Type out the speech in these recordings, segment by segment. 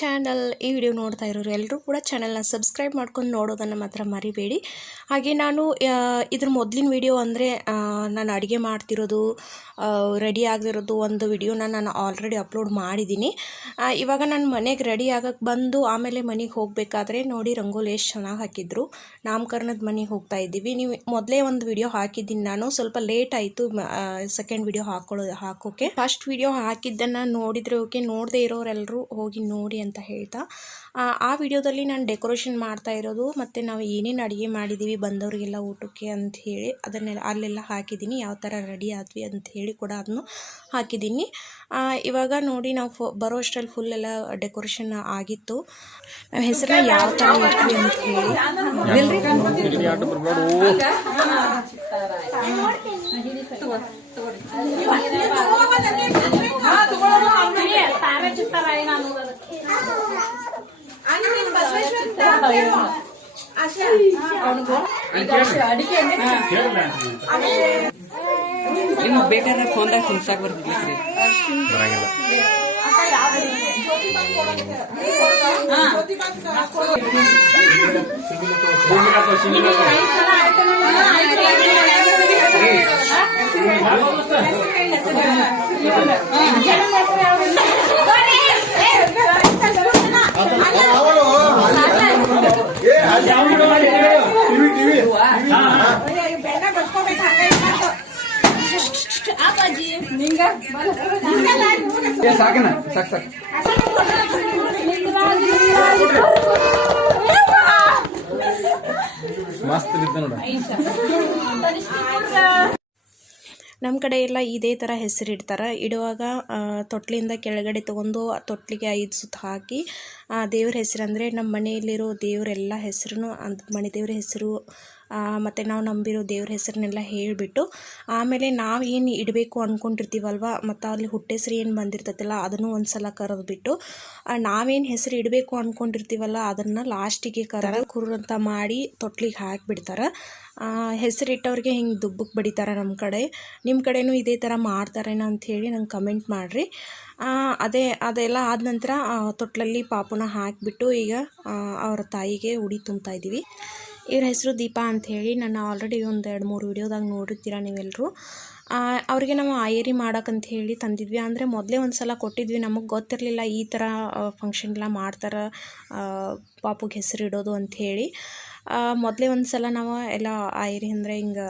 Channel ಈ video ನೋಡ್ತಾ ಇರೋರು ಎಲ್ಲರೂ ಕೂಡ ಚಾನಲ್ನ ಸಬ್ಸ್ಕ್ರೈಬ್ ಮಾಡ್ಕೊಂಡು ನೋಡೋದನ್ನು ಮಾತ್ರ ಮರಿಬೇಡಿ. ಹಾಗೆ ನಾನು ಇದ್ರ ಮೊದಲಿನ ವಿಡಿಯೋ ಅಂದರೆ ನಾನು ಅಡುಗೆ ಮಾಡ್ತಿರೋದು ರೆಡಿ ಆಗದಿರೋದು ಒಂದು ವಿಡಿಯೋನ ನಾನು ಆಲ್ರೆಡಿ ಅಪ್ಲೋಡ್ ಮಾಡಿದ್ದೀನಿ. ಇವಾಗ ನಾನು ಮನೆಗೆ ರೆಡಿ ಆಗಕ್ಕೆ ಬಂದು ಆಮೇಲೆ ಮನೆಗೆ ಹೋಗಬೇಕಾದ್ರೆ ನೋಡಿ ರಂಗೋಲಿ ಎಷ್ಟು ಚೆನ್ನಾಗಿ ಹಾಕಿದ್ರು. ನಾಮಕರಣದ ಮನೆಗೆ ಹೋಗ್ತಾ ಇದ್ದೀವಿ. ನೀವು ಮೊದಲೇ ಒಂದು ವಿಡಿಯೋ ಹಾಕಿದ್ದೀನಿ, ನಾನು ಸ್ವಲ್ಪ ಲೇಟ್ ಆಯಿತು ಸೆಕೆಂಡ್ ವಿಡಿಯೋ ಹಾಕೋಕೆ. ಫಸ್ಟ್ ವಿಡಿಯೋ ಹಾಕಿದ್ದನ್ನು ನೋಡಿದರೆ ಓಕೆ, ನೋಡದೇ ಇರೋರೆಲ್ಲರೂ ಹೋಗಿ ನೋಡಿ ಅಂತ ಹೇಳ್ತಾ ಆ ವಿಡಿಯೋದಲ್ಲಿ ನಾನು ಡೆಕೋರೇಷನ್ ಮಾಡ್ತಾ ಇರೋದು ಮತ್ತು ನಾವು ಏನೇನು ಅಡುಗೆ ಮಾಡಿದ್ದೀವಿ ಬಂದವರಿಗೆಲ್ಲ ಊಟಕ್ಕೆ ಅಂತ ಹೇಳಿ ಅದನ್ನೆಲ್ಲ ಅಲ್ಲೆಲ್ಲ ಹಾಕಿದ್ದೀನಿ. ಯಾವ ಥರ ರೆಡಿ ಆದ್ವಿ ಅಂತ ಹೇಳಿ ಕೂಡ ಅದನ್ನು ಹಾಕಿದ್ದೀನಿ. ಇವಾಗ ನೋಡಿ ನಾವು ಬರೋ ಅಷ್ಟರಲ್ಲಿ ಫುಲ್ ಎಲ್ಲ ಡೆಕೋರೇಷನ್ ಆಗಿತ್ತು. ನಾವು ಹೆಸರನ್ನ ಯಾವ ಥರ ಇಟ್ವಿ ಅಂತ ಹೇಳಿ ನಿಮ್ಗೆ ಬೇಕಾದ್ರೆ ಫೋನ್ದಾಗ ತಿನ್ಸಾಕ್ ಬರ್ತಿದ್ರಿ ಸಾಕನ ಸಾಕು ಸಾಕು ಮಸ್ತ್ ಬಿದ್ದ ನೋಡ. ನಮ್ಮ ಕಡೆ ಎಲ್ಲ ಇದೇ ಥರ ಹೆಸರಿಡ್ತಾರೆ. ಇಡುವಾಗ ತೊಟ್ಲಿಂದ ಕೆಳಗಡೆ ತೊಗೊಂಡು ತೊಟ್ಲಿಗೆ 5 ಸುತ್ತು ಹಾಕಿ ದೇವ್ರ ಹೆಸರು ಅಂದರೆ ನಮ್ಮ ಮನೆಯಲ್ಲಿರೋ ದೇವರೆಲ್ಲ ಹೆಸರು ಮನೆ ದೇವ್ರ ಹೆಸರು ಮತ್ತು ನಾವು ನಂಬಿರೋ ದೇವ್ರ ಹೆಸರನ್ನೆಲ್ಲ ಹೇಳಿಬಿಟ್ಟು ಆಮೇಲೆ ನಾವು ಏನು ಇಡಬೇಕು ಅಂದ್ಕೊಂಡಿರ್ತೀವಲ್ವ ಮತ್ತು ಅಲ್ಲಿ ಹುಟ್ಟೆಸರು ಏನು ಬಂದಿರ್ತೈತಲ್ಲ ಅದನ್ನು ಒಂದು ಸಲ ಕರೆದ್ಬಿಟ್ಟು ನಾವೇನು ಹೆಸರು ಇಡಬೇಕು ಅಂದ್ಕೊಂಡಿರ್ತೀವಲ್ಲ ಅದನ್ನು ಲಾಸ್ಟಿಗೆ ಕುರು ಅಂತ ಮಾಡಿ ತೊಟ್ಲಿಗೆ ಹಾಕಿಬಿಡ್ತಾರೆ. ಹೆಸರಿಟ್ಟವ್ರಿಗೆ ಹಿಂಗೆ ದುಬ್ಬಕ್ಕೆ ಬಡಿತಾರೆ ನಮ್ಮ ಕಡೆ. ನಿಮ್ಮ ಕಡೆನೂ ಇದೇ ಥರ ಮಾಡ್ತಾರೇನೋ ಅಂಥೇಳಿ ನಂಗೆ ಕಮೆಂಟ್ ಮಾಡಿರಿ. ಅದೆಲ್ಲ ಆದ ನಂತರ ತೊಟ್ಲಲ್ಲಿ ಪಾಪುನ ಹಾಕಿಬಿಟ್ಟು ಈಗ ಅವ್ರ ತಾಯಿಗೆ ಉಡಿ ತುಂಬ್ತಾಯಿದ್ದೀವಿ. ಇವ್ರ ಹೆಸರು ದೀಪಾ ಅಂಥೇಳಿ ನಾನು ಆಲ್ರೆಡಿ ಒಂದು 2-3 ವಿಡಿಯೋದಾಗ ನೋಡಿರ್ತೀರ ನೀವೆಲ್ಲರೂ. ಅವರಿಗೆ ನಾವು ಆಯೇರಿ ಮಾಡೋಕ್ಕಂತ ಹೇಳಿ ತಂದಿದ್ವಿ. ಅಂದರೆ ಮೊದಲೇ ಒಂದು ಸಲ ಕೊಟ್ಟಿದ್ವಿ, ನಮಗೆ ಗೊತ್ತಿರಲಿಲ್ಲ ಈ ಥರ ಫಂಕ್ಷನ್ ಎಲ್ಲ ಮಾಡ್ತಾರೆ ಪಾಪುಗೆ ಹೆಸರು ಇಡೋದು ಅಂಥೇಳಿ. ಮೊದಲೇ ಒಂದು ಸಲ ನಾವು ಎಲ್ಲ ಆಯೇರಿ ಅಂದರೆ ಹಿಂಗೆ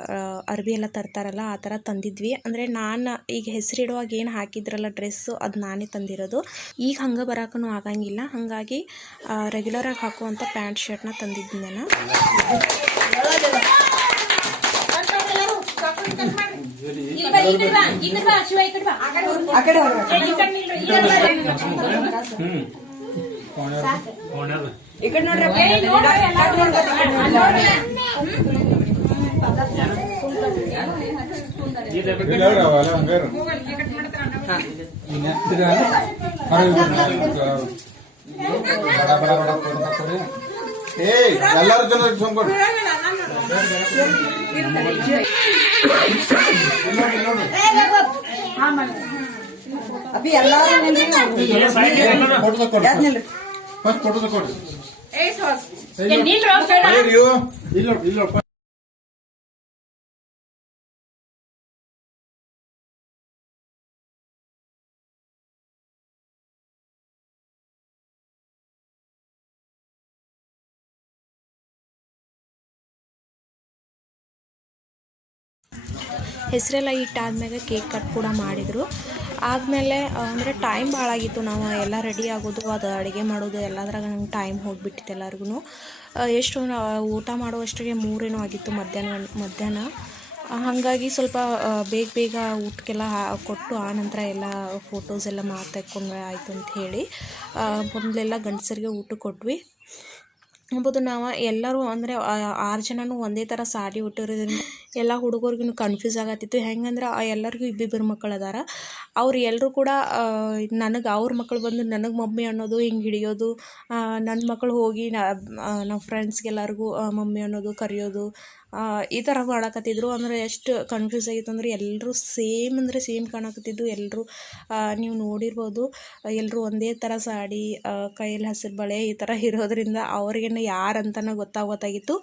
ಅರ್ಬಿ ಎಲ್ಲ ತರ್ತಾರಲ್ಲ ಆ ಥರ ತಂದಿದ್ವಿ. ಅಂದರೆ ನಾನು ಈಗ ಹೆಸರಿಡುವಾಗ ಏನು ಹಾಕಿದ್ರಲ್ಲ ಡ್ರೆಸ್ಸು ಅದು ನಾನೇ ತಂದಿರೋದು. ಈಗ ಹಂಗೆ ಬರೋಕ್ಕೂ ಆಗಂಗಿಲ್ಲ, ಹಾಗಾಗಿ ರೆಗ್ಯುಲರಾಗಿ ಹಾಕುವಂಥ ಪ್ಯಾಂಟ್ ಶರ್ಟ್ನ ತಂದಿದ್ದೀನಿ ನಾನು. ಎಲ್ಲರೂ ಜನರಿಗೆ ಸಂಕೊಂಡು ಅಪ್ಪಿ ಎಲ್ಲರೂ ಹೆಸರೆಲ್ಲ ಇಟ್ಟಾದ್ಮೇಲೆ ಕೇಕ್ ಕಟ್ ಕೂಡ ಮಾಡಿದರು. ಆದಮೇಲೆ ಅಂದರೆ ಟೈಮ್ ಭಾಳ ಆಗಿತ್ತು, ನಾವು ಎಲ್ಲ ರೆಡಿ ಆಗೋದು ಅದು ಅಡುಗೆ ಮಾಡೋದು ಎಲ್ಲದ್ರಾಗ ನಂಗೆ ಟೈಮ್ ಹೋಗಿಬಿಟ್ಟಿತ್ತು ಎಲ್ಲರಿಗೂ. ಎಷ್ಟು ಊಟ ಮಾಡುವಷ್ಟಿಗೆ 3 ಏನೋ ಆಗಿತ್ತು ಮಧ್ಯಾಹ್ನ. ಹಾಗಾಗಿ ಸ್ವಲ್ಪ ಬೇಗ ಊಟಕ್ಕೆಲ್ಲ ಕೊಟ್ಟು ಆನಂತರ ಎಲ್ಲ ಫೋಟೋಸ್ ಎಲ್ಲ ತೆಕ್ಕೊಂಡ್ರೆ ಆಯಿತು ಅಂತ ಹೇಳಿ ಮೊದಲೆಲ್ಲ ಗಂಡಸರಿಗೆ ಊಟ ಕೊಟ್ವಿ. ಅಂಬೋದು ನಾವು ಎಲ್ಲರೂ ಅಂದರೆ 6 ಜನನೂ ಒಂದೇ ಥರ ಸಾರಿ ಉಟ್ಟಿರೋದ್ರಿಂದ ಎಲ್ಲ ಹುಡುಗರಿಗೂ ಕನ್ಫ್ಯೂಸ್ ಆಗತ್ತಿತ್ತು. ಹೆಂಗಂದ್ರೆ ಎಲ್ಲರಿಗೂ ಇಬ್ಬಿಬ್ಬರು ಮಕ್ಕಳು ಅದಾರ. ಅವ್ರು ಎಲ್ಲರೂ ಕೂಡ ನನಗೆ ಅವ್ರ ಮಕ್ಕಳು ಬಂದು ನನಗೆ ಮಮ್ಮಿ ಅನ್ನೋದು ಹಿಂಗೆ ಹಿಡಿಯೋದು, ನನ್ನ ಮಕ್ಕಳು ಹೋಗಿ ನಮ್ಮ ಫ್ರೆಂಡ್ಸ್ಗೆಲ್ಲರಿಗೂ ಮಮ್ಮಿ ಅನ್ನೋದು ಕರೆಯೋದು, ಈ ಥರ ಮಾಡಕತ್ತಿದ್ರು. ಅಂದರೆ ಎಷ್ಟು ಕನ್ಫ್ಯೂಸ್ ಆಗಿತ್ತು ಅಂದರೆ ಎಲ್ಲರೂ ಸೇಮ್ ಅಂದರೆ ಸೇಮ್ ಕಾಣಕತ್ತಿದ್ದು. ಎಲ್ಲರೂ ನೀವು ನೋಡಿರ್ಬೋದು, ಎಲ್ಲರೂ ಒಂದೇ ಥರ ಸಾಡಿ, ಕೈಯಲ್ಲಿ ಹಸಿರು ಬಳೆ ಈ ಥರ ಇರೋದ್ರಿಂದ ಅವ್ರಿಗೇನೆ ಯಾರಂತನೂ ಗೊತ್ತಾಗಿತ್ತು.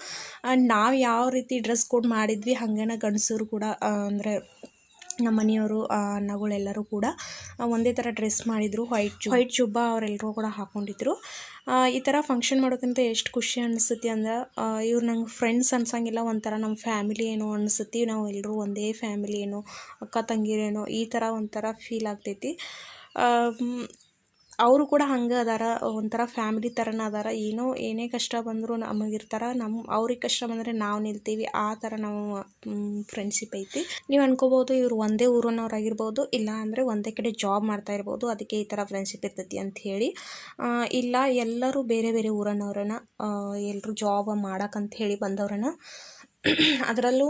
ನಾವು ಯಾವ ರೀತಿ ಡ್ರೆಸ್ ಕೋಡ್ ಮಾಡಿದ್ವಿ ಹಾಗೇನ ಗಂಡಸರು ಕೂಡ ಅಂದರೆ ನಮ್ಮ ಮನೆಯವರು ಅಣ್ಣಗಳೆಲ್ಲರೂ ಕೂಡ ಒಂದೇ ಥರ ಡ್ರೆಸ್ ಮಾಡಿದರು. ವೈಟ್ ಜುಬ್ಬ ಅವರೆಲ್ಲರೂ ಕೂಡ ಹಾಕ್ಕೊಂಡಿದ್ರು. ಈ ಥರ ಫಂಕ್ಷನ್ ಮಾಡೋಕ್ಕಿಂತ ಎಷ್ಟು ಖುಷಿ ಅನಿಸುತ್ತೆ ಅಂದ್ರೆ ಇವ್ರು ನಂಗೆ ಫ್ರೆಂಡ್ಸ್ ಅನ್ಸಂಗಿಲ್ಲ, ಒಂಥರ ನಮ್ಮ ಫ್ಯಾಮಿಲಿ ಏನೋ ಅನಿಸುತ್ತೆ. ನಾವು ಎಲ್ಲರೂ ಒಂದೇ ಫ್ಯಾಮಿಲಿ ಏನೋ, ಅಕ್ಕ ತಂಗಿರೇನೋ ಈ ಥರ ಒಂಥರ ಫೀಲ್ ಆಗ್ತೈತಿ. ಅವರು ಕೂಡ ಹಂಗೆ ಅದಾರ, ಒಂಥರ ಫ್ಯಾಮಿಲಿ ಥರನ ಅದಾರ. ಏನೇ ಕಷ್ಟ ಬಂದರೂ ನಮಗಿರ್ತಾರೆ, ಅವ್ರಿಗೆ ಕಷ್ಟ ಬಂದರೆ ನಾವು ನಿಲ್ತೀವಿ. ಆ ಥರ ನಾವು ಫ್ರೆಂಡ್ಶಿಪ್ ಐತಿ. ನೀವು ಅನ್ಕೋಬೋದು ಇವ್ರು ಒಂದೇ ಊರಿನವ್ರಾಗಿರ್ಬೋದು, ಇಲ್ಲ ಅಂದರೆ ಒಂದೇ ಕಡೆ ಜಾಬ್ ಮಾಡ್ತಾ ಇರ್ಬೋದು, ಅದಕ್ಕೆ ಈ ಥರ ಫ್ರೆಂಡ್ಶಿಪ್ ಇರ್ತೈತಿ ಅಂಥೇಳಿ. ಇಲ್ಲ, ಎಲ್ಲರೂ ಬೇರೆ ಬೇರೆ ಊರನ್ನವ್ರನ್ನ, ಎಲ್ಲರೂ ಜಾಬ್ ಮಾಡೋಕ್ಕಂತ ಹೇಳಿ ಬಂದವ್ರನ್ನ. ಅದರಲ್ಲೂ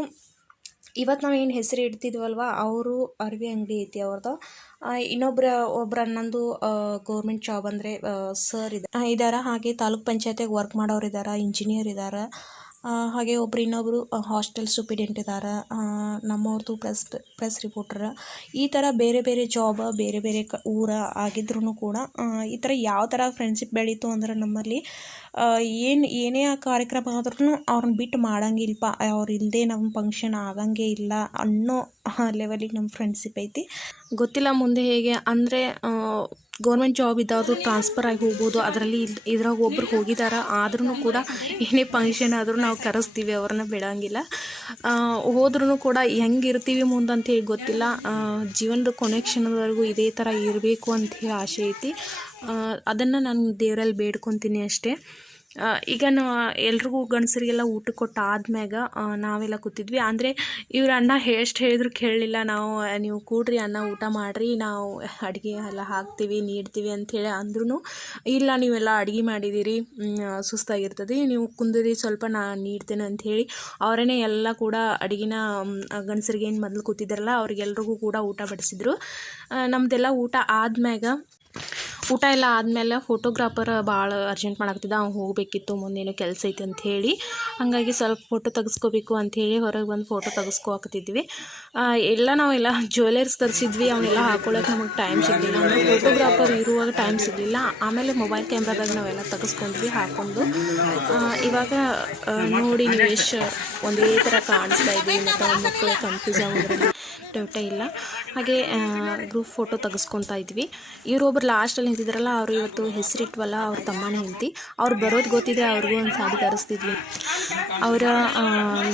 ಇವತ್ತು ನಾವು ಏನು ಹೆಸರು ಇಡ್ತಿದ್ವಲ್ವ, ಅವರು ಅರ್ವಿ ಅಂಗಡಿ ಐತಿ ಅವ್ರದ್ದು. ಒಬ್ಬರು ಅನ್ನೊಂದು ಗೌರ್ಮೆಂಟ್ ಜಾಬ್ ಅಂದರೆ ಸರ್ ಇದ್ದಾರೆ. ಹಾಗೆ ತಾಲೂಕ್ ಪಂಚಾಯತಿಗೆ ವರ್ಕ್ ಮಾಡೋರು ಇದ್ದಾರೆ, ಇಂಜಿನಿಯರ್ ಇದ್ದಾರೆ. ಹಾಗೆ ಇನ್ನೊಬ್ಬರು ಹಾಸ್ಟೆಲ್ ಸೂಪಿಡೆಂಟ್ ಇದ್ದಾರೆ. ನಮ್ಮವ್ರದ್ದು ಪ್ರೆಸ್ ರಿಪೋರ್ಟರ್. ಈ ಥರ ಬೇರೆ ಬೇರೆ ಜಾಬ್, ಬೇರೆ ಬೇರೆ ಊರ ಆಗಿದ್ರೂ ಕೂಡ ಈ ಥರ ಯಾವ ಥರ ಫ್ರೆಂಡ್ಶಿಪ್ ಬೆಳೀತು ಅಂದ್ರೆ ನಮ್ಮಲ್ಲಿ ಏನೇ ಕಾರ್ಯಕ್ರಮ ಆದ್ರೂ ಅವ್ರನ್ನ ಬಿಟ್ಟು ಮಾಡಂಗಿಲ್ಲಪ್ಪ, ಅವ್ರು ಇಲ್ಲದೆ ನಮ್ಮ ಫಂಕ್ಷನ್ ಆಗಂಗೆ ಇಲ್ಲ ಅನ್ನೋ ಲೆವೆಲಿಗೆ ನಮ್ಮ ಫ್ರೆಂಡ್ಶಿಪ್ ಐತಿ. ಗೊತ್ತಿಲ್ಲ ಮುಂದೆ ಹೇಗೆ ಅಂದರೆ ಗೌರ್ಮೆಂಟ್ ಜಾಬ್ ಇದ್ದಾದ್ರು ಟ್ರಾನ್ಸ್ಫರ್ ಆಗಿ ಹೋಗ್ಬೋದು. ಅದರಲ್ಲಿ ಇದ್ರಾಗ ಒಬ್ರು ಹೋಗಿದ್ದಾರೆ, ಆದ್ರೂ ಕೂಡ ಏನೇ ಫಂಕ್ಷನ್ ಆದರೂ ನಾವು ಕರೆಸ್ತೀವಿ, ಅವ್ರನ್ನ ಬಿಡೋಂಗಿಲ್ಲ. ಹೋದ್ರೂ ಕೂಡ ಹೆಂಗಿರ್ತೀವಿ ಮುಂದೆ ಅಂಥೇಳಿ ಗೊತ್ತಿಲ್ಲ. ಜೀವನದ ಕೊನೆ ಕ್ಷಣದವರೆಗೂ ಇದೇ ಥರ ಇರಬೇಕು ಅಂಥೇಳಿ ಆಸೆ ಐತಿ. ಅದನ್ನು ನಾನು ದೇವರಲ್ಲಿ ಬೇಡ್ಕೊತೀನಿ ಅಷ್ಟೇ. ಈಗ ಎಲ್ರಿಗೂ ಗಂಡಸರಿಗೆಲ್ಲ ಊಟ ಕೊಟ್ಟು ಆದ್ಮ್ಯಾಗ ನಾವೆಲ್ಲ ಕೂತಿದ್ವಿ. ಅಂದರೆ ಇವ್ರ ಅಣ್ಣ ಎಷ್ಟು ಹೇಳಿದ್ರು ಕೇಳಲಿಲ್ಲ. ನೀವು ಕೂಡ್ರಿ ಅಣ್ಣ, ಊಟ ಮಾಡಿರಿ, ನಾವು ಅಡುಗೆ ಎಲ್ಲ ಹಾಕ್ತೀವಿ ನೀಡ್ತೀವಿ ಅಂಥೇಳಿ ಅಂದ್ರೂ ಇಲ್ಲ, ನೀವೆಲ್ಲ ಅಡುಗೆ ಮಾಡಿದ್ದೀರಿ, ಸುಸ್ತಾಗಿರ್ತದೆ, ನೀವು ಕುಂದಿರಿ, ಸ್ವಲ್ಪ ನಾನು ನೀಡ್ತೇನೆ ಅಂಥೇಳಿ ಅವರೇನೆ ಎಲ್ಲ ಕೂಡ ಅಡುಗೆನ ಗಂಡಸರಿಗೆ ಏನು ಮೊದಲು ಕೂತಿದ್ದಾರಲ್ಲ ಅವ್ರಿಗೆಲ್ರಿಗೂ ಕೂಡ ಊಟ ಬಡಿಸಿದ್ರು. ನಮ್ಮದೆಲ್ಲ ಊಟ ಎಲ್ಲ ಆದಮೇಲೆ ಫೋಟೋಗ್ರಾಫರ್ ಭಾಳ ಅರ್ಜೆಂಟ್ ಮಾಡಾಕ್ತಿದ್ದ, ಅವ್ನು ಹೋಗಬೇಕಿತ್ತು, ಮುಂದೇನೋ ಕೆಲಸ ಐತೆ ಅಂಥೇಳಿ. ಹಾಗಾಗಿ ಸ್ವಲ್ಪ ಫೋಟೋ ತೆಗೆಸ್ಕೋಬೇಕು ಅಂಥೇಳಿ ಹೊರಗೆ ಬಂದು ಫೋಟೋ ತೆಗೆಸ್ಕೋತಿದ್ವಿ. ನಾವೆಲ್ಲ ಜ್ಯುವೆಲರ್ಸ್ ತರಿಸಿದ್ವಿ, ಅವನ್ನೆಲ್ಲ ಹಾಕೊಳ್ಳೋಕೆ ನಮಗೆ ಟೈಮ್ ಸಿಗಲಿಲ್ಲ. ಅಂದರೆ ಫೋಟೋಗ್ರಾಫರ್ ಇರುವಾಗ ಟೈಮ್ ಸಿಗಲಿಲ್ಲ. ಆಮೇಲೆ ಮೊಬೈಲ್ ಕ್ಯಾಮ್ರಾದಾಗ ನಾವೆಲ್ಲ ತೆಗೆಸ್ಕೊಂಡ್ವಿ ಹಾಕ್ಕೊಂಡು. ಇವಾಗ ನೋಡಿ ನೀವು ಎಷ್ಟು ಒಂದೇ ಥರ ಕಾಣಿಸ್ತಾ ಇದ್ದೀವಿ, ಮತ್ತು ಮಕ್ಕಳು ಕನ್ಫ್ಯೂಸ್ ಆಗೋದ್ರಲ್ಲಿ ಡೌಟೇ ಇಲ್ಲ. ಹಾಗೆ ಗ್ರೂಪ್ ಫೋಟೋ ತೆಗೆಸ್ಕೊತಾ ಇದ್ವಿ. ಇವರೊಬ್ರು ಲಾಸ್ಟಲ್ಲಿ ನಿಂತಿದ್ರಲ್ಲ, ಅವರು ಇವತ್ತು ಹೆಸರಿಟ್ವಲ್ಲ, ಅವ್ರ ತಮ್ಮನೇ ಹೆಂಡತಿ. ಅವ್ರು ಬರೋದು ಗೊತ್ತಿದೆ, ಅವ್ರಿಗೂ ಒಂದು ಸಾಡಿ ತರಿಸ್ತಿದ್ವಿ.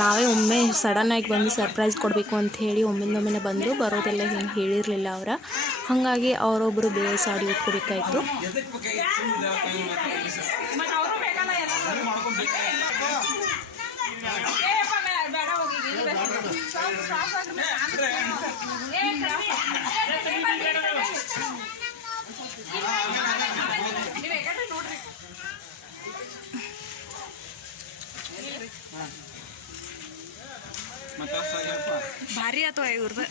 ನಾವೇ ಒಮ್ಮೆ ಸಡನ್ನಾಗಿ ಬಂದು ಸರ್ಪ್ರೈಸ್ ಕೊಡಬೇಕು ಅಂಥೇಳಿ ಒಮ್ಮಿಂದೊಮ್ಮೆನೇ ಬಂದು ಬರೋದೆಲ್ಲ ಏನು ಹೇಳಿರಲಿಲ್ಲ ಅವರ. ಹಾಗಾಗಿ ಅವರೊಬ್ಬರು ಬೇರೆ ಸಾಡಿ ಉಟ್ಕೋಬೇಕಾಯಿತು. ಭಾರಿ ಅಥವಾ ಇವ್ರದ್ದು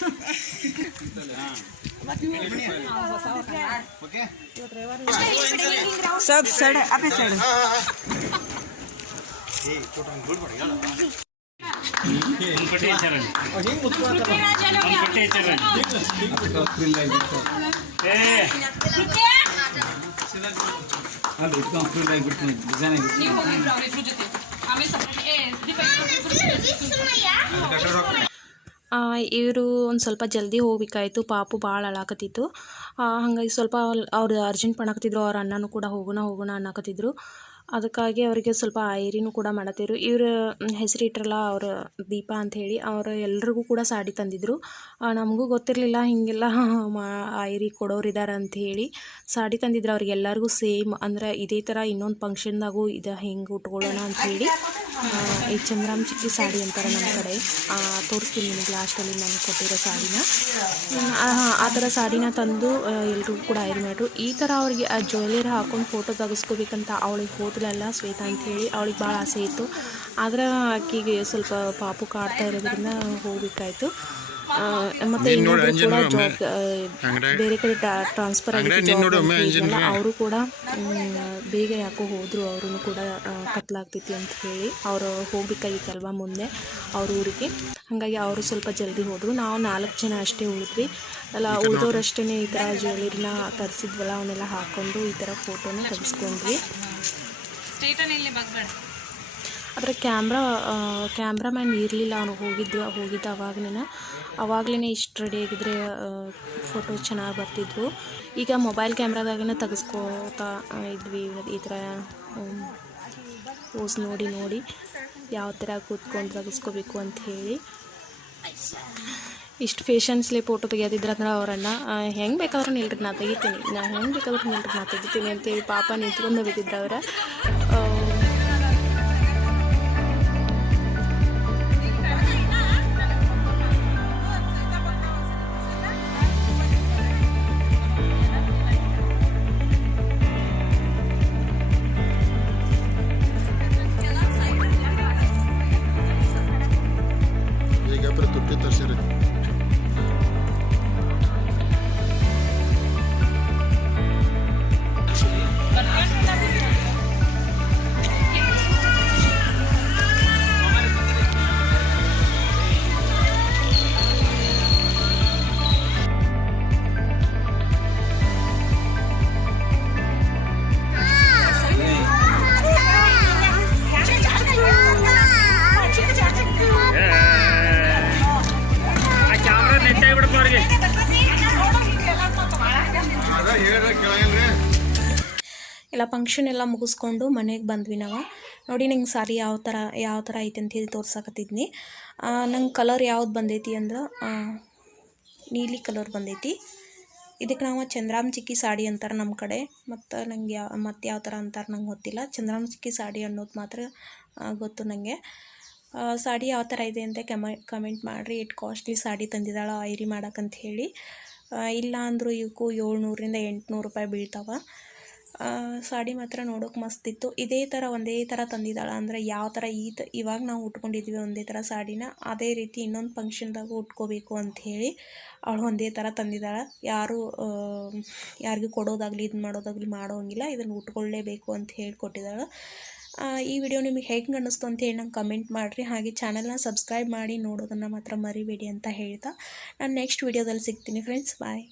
ಸಬ್ ಸೈಡ್ ಅದೇ ಸೈಡ್ ಇವರು ಒಂದು ಸ್ವಲ್ಪ ಜಲ್ದಿ ಹೋಗ್ಬೇಕಾಯ್ತು. ಪಾಪು ಭಾಳ ಅಳಾಕತ್ತಿತ್ತು. ಹಾಗಾಗಿ ಸ್ವಲ್ಪ ಅವ್ರು ಅರ್ಜೆಂಟ್ ಮಾಡಾಕತ್ತಿದ್ರು. ಅವ್ರ ಅಣ್ಣನೂ ಕೂಡ ಹೋಗೋಣ ಅನ್ನಕತ್ತಿದ್ರು. ಅದಕ್ಕಾಗಿ ಅವರಿಗೆ ಸ್ವಲ್ಪ ಐರಿನೂ ಕೂಡ ಮಾಡತ್ತಿದ್ರು. ಇವ್ರ ಹೆಸರಿಟ್ರಲ್ಲ ಅವ್ರ ದೀಪಾ ಅಂಥೇಳಿ, ಅವರು ಎಲ್ರಿಗೂ ಕೂಡ ಸಾಡಿ ತಂದಿದ್ರು. ನಮಗೂ ಗೊತ್ತಿರಲಿಲ್ಲ ಹಿಂಗೆಲ್ಲ ಐರಿ ಕೊಡೋರಿದ್ದಾರೆ ಅಂಥೇಳಿ. ಸಾಡಿ ತಂದಿದ್ರು ಅವ್ರಿಗೆಲ್ಲರಿಗೂ ಸೇಮ್, ಅಂದರೆ ಇದೇ ಥರ ಇನ್ನೊಂದು ಫಂಕ್ಷನ್ದಾಗೂ ಇದು ಹೆಂಗೆ ಉಟ್ಕೊಳ್ಳೋಣ ಅಂಥೇಳಿ. ಈ ಚಂದ್ರಾಮ್ ಚಿಕ್ಕಿ ಸಾಡಿ ಅಂತಾರೆ ನಮ್ಮ ಕಡೆ. ತೋರಿಸ್ತೀನಿ ನಿಮಗೆ ಲಾಸ್ಟಲ್ಲಿ ನಾನು ಕೊಟ್ಟಿರೋ ಸಾಡಿನ. ಆ ಥರ ಸಾಡಿನ ತಂದು ಎಲ್ಲರೂ ಕೂಡ ಐರಿ ಮಾಡ್ರು. ಈ ಥರ ಅವ್ರಿಗೆ ಆ ಜ್ಯುವೆಲರಿ ಹಾಕೊಂಡು ಫೋಟೋ ತೆಗೆಸ್ಕೋಬೇಕಂತ ಅವಳಿಗೆ ಹೋದ್ಲಲ್ಲ ಶ್ವೇತಾ ಅಂಥೇಳಿ, ಅವಳಿಗೆ ಭಾಳ ಆಸೆ ಇತ್ತು. ಆದರೆ ಆಕೆಗೆ ಸ್ವಲ್ಪ ಪಾಪು ಕಾಡ್ತಾ ಇರೋದ್ರಿಂದ ಹೋಗ್ಬೇಕಾಯ್ತು. ಮತ್ತು ಇನ್ನೊಬ್ರು ಕೂಡ ಜಾಬ್ ಬೇರೆ ಕಡೆ ಟ್ರಾನ್ಸ್ಫರ್ ಆಗಿದ್ದು ಜಾಬ್ ಅವರು ಕೂಡ ಬೇಗ ಯಾಕೋ ಹೋದರು, ಅವರು ಕೂಡ ಕತ್ಲಾಗ್ತೈತಿ ಅಂತ ಹೇಳಿ ಅವರು ಹೋಗ್ಬೇಕಾಗಿತ್ತಲ್ವ ಮುಂದೆ ಅವ್ರ ಊರಿಗೆ. ಹಾಗಾಗಿ ಅವರು ಸ್ವಲ್ಪ ಜಲ್ದಿ ಹೋದರು. ನಾವು 4 ಜನ ಅಷ್ಟೇ ಉಳಿದ್ವಿ ಅಲ್ಲ. ಉಳಿದವರಷ್ಟೇ ಈ ಥರ ಜ್ಯುವೆಲರಿನ ತರಿಸಿದ್ವಲ್ಲ ಅವನ್ನೆಲ್ಲ ಹಾಕ್ಕೊಂಡು ಈ ಥರ ಫೋಟೋನ ತೆಗೆಸ್ಕೊಂಡ್ವಿ. ಆದರೆ ಕ್ಯಾಮ್ರಾಮ್ಯಾನ್ ಇರಲಿಲ್ಲ, ಅವನು ಹೋಗಿದ್ದ ಅವಾಗಲೇ ಇಷ್ಟು ರೆಡಿ ಆಗಿದ್ರೆ ಫೋಟೋ ಚೆನ್ನಾಗಿ ಬರ್ತಿದ್ವು. ಈಗ ಮೊಬೈಲ್ ಕ್ಯಾಮ್ರಾದಾಗನೇ ತೆಗೆಸ್ಕೋತಾ ಇದ್ವಿ. ಈ ಥರ ಪೋಸ್ ನೋಡಿ ಯಾವ ಥರ ಕೂತ್ಕೊಂಡು ತೆಗೆಸ್ಕೋಬೇಕು ಅಂತ ಹೇಳಿ ಇಷ್ಟು ಫೇಷನ್ಸ್ಲಿ ಫೋಟೋ ತೆಗಿಯೋದಿದ್ರಂದ್ರೆ ಅವರನ್ನು ಹೆಂಗೆ ಬೇಕಾದ್ರೂ ನಿಲ್ರಿ ನಾ ತೆಗಿತೀನಿ ಅಂತೇಳಿ ಪಾಪ ನಿಂತ್ಕೊಂಡು ಬಿದ್ದಿದ್ರು ಅವರ. ತುಟ್ಟಿ ತರ್ಸಿರಿ. ಎಲ್ಲ ಫಂಕ್ಷನ್ ಎಲ್ಲ ಮುಗಿಸ್ಕೊಂಡು ಮನೆಗೆ ಬಂದ್ವಿ ನಾವು. ನೋಡಿ ನಂಗೆ ಸಾರಿ ಯಾವ ಥರ ಐತೆ ಅಂತ ಹೇಳಿ ತೋರ್ಸಕತ್ತಿದ್ನಿ. ನಂಗೆ ಕಲರ್ ಯಾವ್ದು ಬಂದೈತಿ ಅಂದ್ರೆ ನೀಲಿ ಕಲರ್ ಬಂದೈತಿ. ಇದಕ್ಕೆ ನಾವು ಚಂದ್ರಾಮ್ ಚಿಕ್ಕಿ ಸಾಡಿ ಅಂತಾರೆ ನಮ್ಮ ಕಡೆ. ಮತ್ತು ನಂಗೆ ಮತ್ತು ಯಾವ ಥರ ಅಂತಾರೆ ನಂಗೆ ಗೊತ್ತಿಲ್ಲ. ಚಂದ್ರಾಮ್ ಚಿಕ್ಕಿ ಸಾಡಿ ಅನ್ನೋದು ಮಾತ್ರ ಗೊತ್ತು ನನಗೆ. ಸಾಡಿ ಯಾವ ಥರ ಇದೆ ಅಂತ ಕಮೆಂಟ್ ಮಾಡಿರಿ. ಎಷ್ಟು ಕಾಸ್ಟ್ಲಿ ಸಾಡಿ ತಂದಿದ್ದಾಳೆ ಐರಿ ಮಾಡೋಕ್ಕಂತ ಹೇಳಿ. ಇಲ್ಲ ಅಂದರೂ ಇವಕ್ಕೂ 700 - 800 ರೂಪಾಯಿ ಬೀಳ್ತಾವೆ. ಸಾಡಿ ಮಾತ್ರ ನೋಡೋಕೆ ಮಸ್ತಿತ್ತು. ಒಂದೇ ಥರ ತಂದಿದ್ದಾಳೆ ಅಂದರೆ ಯಾವ ಥರ ಇವಾಗ ನಾವು ಉಟ್ಕೊಂಡಿದ್ವಿ ಒಂದೇ ಥರ ಸಾಡಿನ, ಅದೇ ರೀತಿ ಇನ್ನೊಂದು ಫಂಕ್ಷನ್ದಾಗ ಉಟ್ಕೋಬೇಕು ಅಂಥೇಳಿ ಅವಳು ಒಂದೇ ಥರ ತಂದಿದ್ದಾಳೆ. ಯಾರಿಗೂ ಕೊಡೋದಾಗಲಿ ಇದು ಮಾಡೋದಾಗಲಿ ಮಾಡೋಂಗಿಲ್ಲ, ಇದನ್ನು ಉಟ್ಕೊಳ್ಳೇಬೇಕು ಅಂತ ಹೇಳಿ ಕೊಟ್ಟಿದ್ದಾಳೆ. ಈ ವಿಡಿಯೋ ನಿಮಗೆ ಹೇಗೆ ಅನ್ನಿಸ್ತು ಅಂತ ಹೇಳಿ ನಂಗೆ ಕಮೆಂಟ್ ಮಾಡಿರಿ. ಹಾಗೆ ಚಾನಲ್ನ ಸಬ್ಸ್ಕ್ರೈಬ್ ಮಾಡಿ ನೋಡೋದನ್ನು ಮಾತ್ರ ಮರಿಬೇಡಿ ಅಂತ ಹೇಳ್ತಾ ನಾನು ನೆಕ್ಸ್ಟ್ ವಿಡಿಯೋದಲ್ಲಿ ಸಿಗ್ತೀನಿ ಫ್ರೆಂಡ್ಸ್. ಬಾಯ್.